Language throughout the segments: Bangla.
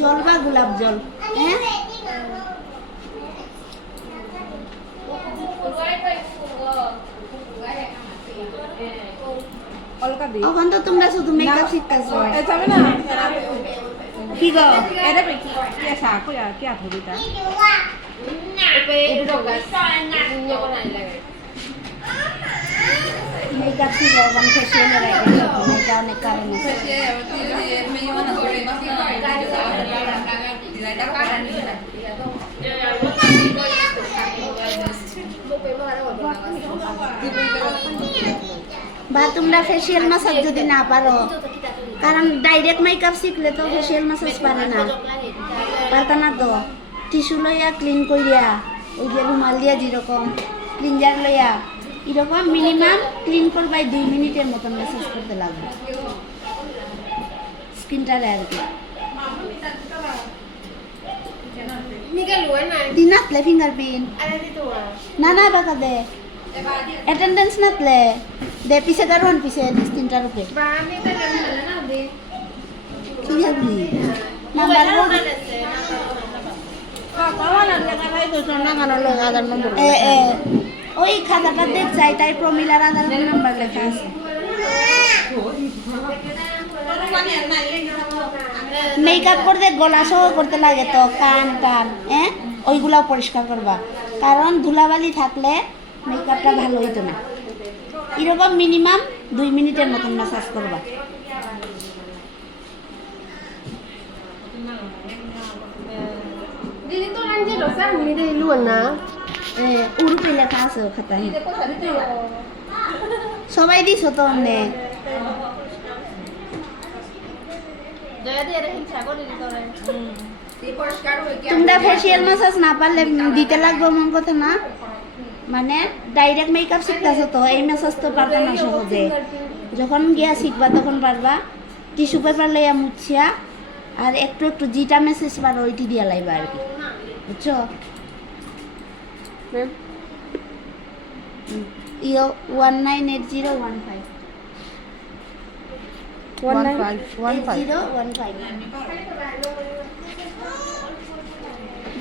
জল বা গোলাপ জল, হ্যাঁ এখন তো তোমরা শুধু মেকআপ শিখতেছো কি গো মেকআপ শিখো এখন ফেসিয়ালের আইডিয়া এটা অনেক কারণ আছে বা তোমরা ফেসিয়াল ম্যাসাজ যদি না পারো কারণ ডাইরেক্ট মেকআপ শিখলে তো ফেসিয়াল ম্যাসাজ পারে না পারতা না তো টিস্যু লইয়া ক্লিন করিয়া ওই যে রুমাল দিয়া যেরকম ক্লিনজার লইয়া এরকম মিনিমাম ক্লিন করবাই 2 মিনিটের মতন ম্যাসাজ করতে লাগবে স্কিনটারে আর কি দিনাতলে ফিঙ্গারপ্রিন্ট না না বাকা দে অ্যাটেন্ডেন্স নাতলে দে পিছে গারোন পিছে স্ক্রিনটার উপরে কি যাবি নাম্বার ওই খাতাটা দেখ চাই তাই প্রমিলার আধার নাম্বার লেখা আছে মেকআপ করতে গলা সহ করতে লাগে তো কান টান হ্যাঁ ওইগুলাও পরিষ্কার করবা কারণ ধুলাবালি থাকলে মেকআপটা ভালো হইতো না এরকম মিনিমাম 2 মিনিটের মতন ম্যাসাজ করবা দিদি তো রাঞ্জি রসা মিদে লুন না উরুপে লেখা আছে খাতায় সবাই দিছো তো অমনে তোমরা ফেসিয়াল ম্যাসাজ না পারলে দিতে লাগবে মন কথা না মানে ডাইরেক্ট মেকআপ শিখতেছো তো এই ম্যাসাজ তো পারবে না সহজে যখন গিয়া শিখবা তখন পারবা টিস্যু পেপার লইয়া মুছিয়া আর একটু একটু যেটা মেসেজ পারো ওইটি দিয়া লাইবা আর কি বুঝছো ইও 198015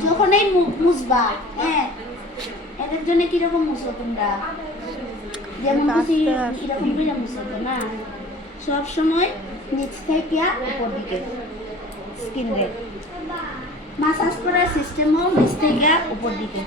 যখন এই মুছবা হ্যাঁ এদের জন্য কিরকম মুছো তোমরা যেমন কিরকম করে মুছো না সব সময় নিচ থেকে উপর দিকে স্কিন রে মাসাজ করার সিস্টেমও নিচ থেকে উপর দিকে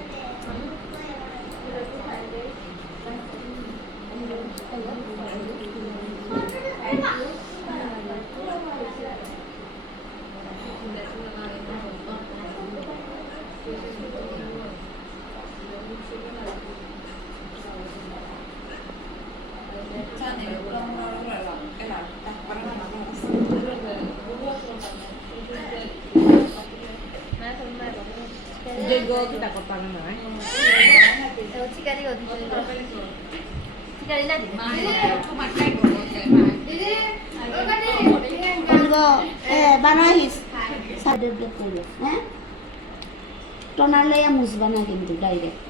Jago kita kopan namanya. চিকারি ওদি চিকারি না দিদি বানাইস সাইডে ব্লেড করবে হ্যাঁ টনার লইয়া মুছবা না কিন্তু ডাইরেক্ট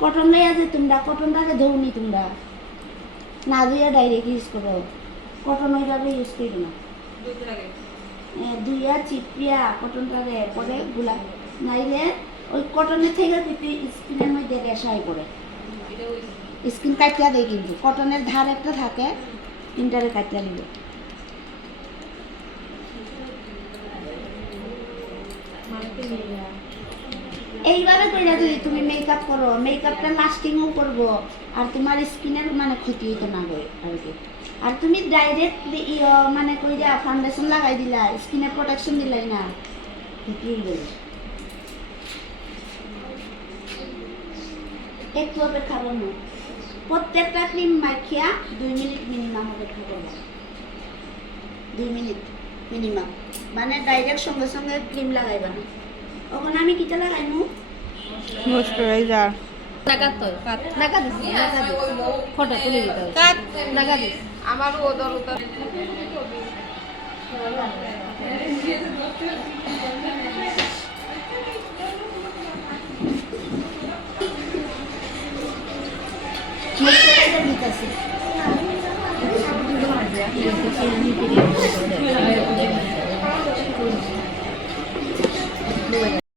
কটন লইয়া যে তোমরা কটনটাকে ধৌনি তোমরা না ধুইয়া ডাইরেক্ট ইউজ করো কটন ওইভাবে ইউজ করো না ধুইয়া চিপিয়া কটনটারে পরে গুলা নাইলে ওই কটনের থেকে কিন্তু স্কিনের মধ্যে রেশাই পড়ে স্কিন কাটিয়া দেয় কিন্তু কটনের ধার একটা থাকে তিনটারে কাটিয়া দিবে এইভাবে কইরা যদি তুমি মেকআপ করো মেকআপটা লাস্টিংও করবো আর তোমার স্কিনের মানে ক্ষতি হইতো না গো আর কি আর তুমি ডাইরেক্ট মানে কইরা ফাউন্ডেশন লাগাই দিলা স্কিনের প্রোটেকশন দিলাই না ক্ষতি হয়ে গেল একটু অপেক্ষা করবো প্রত্যেকটা ক্রিম মাখিয়া 2 মিনিট মিনিমাম অপেক্ষা করবো 2 মিনিট মিনিমাম মানে ডাইরেক্ট সঙ্গে সঙ্গে ক্রিম লাগাইবা না ওখানে আমি কিটা লাগাইমু ময়শ্চারাইজার নাগাদ তো নাগাদ দিছি নাগাদ ফটো তুলে দিতে কাট নাগাদ দিছি আমারও ওদর উত্তর ময়শ্চারাইজার দিতেছি ডুবে